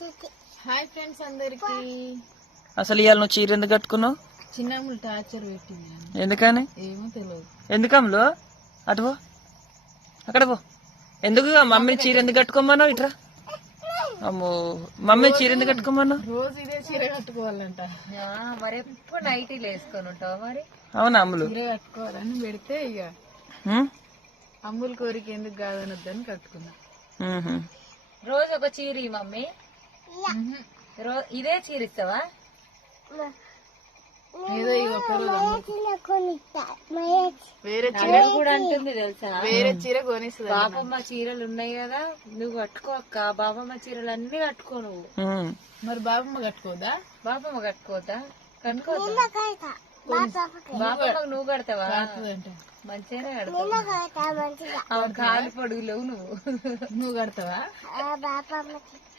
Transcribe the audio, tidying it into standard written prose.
Hi friends అందరికి. అసలు ఇవాళ నువ్వు చీర ఎందుకు కట్టుకున్నావు? చిన్నమ్ములు టార్చర్ పెట్టింది. ఎందుకని? ఏమో తెలియదు. ఎందుకమ్ములు అటు పో, అక్కడ పో. ఎందుకు మమ్మీ చీర ఎందుకు కట్టుకోమన్నావు? ఇట్రా. అమ్మో, మమ్మీ చీర ఎందుకు కట్టుకోమన్నావు? రోజు ఇదే చీర కట్టుకోవాలంట. మరి ఎప్పుడు నైటీలు వేసుకొని ఉంటావు మరి? అవునా అమ్ములు? చీర కట్టుకోవాలని పెడితే ఇక అమ్ములు కోరిక ఎందుకు కాదనొద్దని కట్టుకున్నా. రోజు ఒక చీర మమ్మీ. ఇదే చీర ఇస్తావా? ఏదో ఇక వేరే చీర కూడా అంటుంది తెలుసా, వేరే చీర కొనిస్తుంది. బాబమ్మ చీరలు ఉన్నాయి కదా, నువ్వు కట్టుకో అక్క. బాబమ్మ చీరలు అన్ని కట్టుకో నువ్వు. మరి బాబమ్మ కట్టుకోదా? బాబమ్మ కట్టుకోవద్దా? కట్టుకోవద్దా? బాబమ్మకు నువ్వు కడతావా? మంచిగానే కడతావు. కాలు పొడుగులేవు నువ్వు. నువ్వు కడతావా?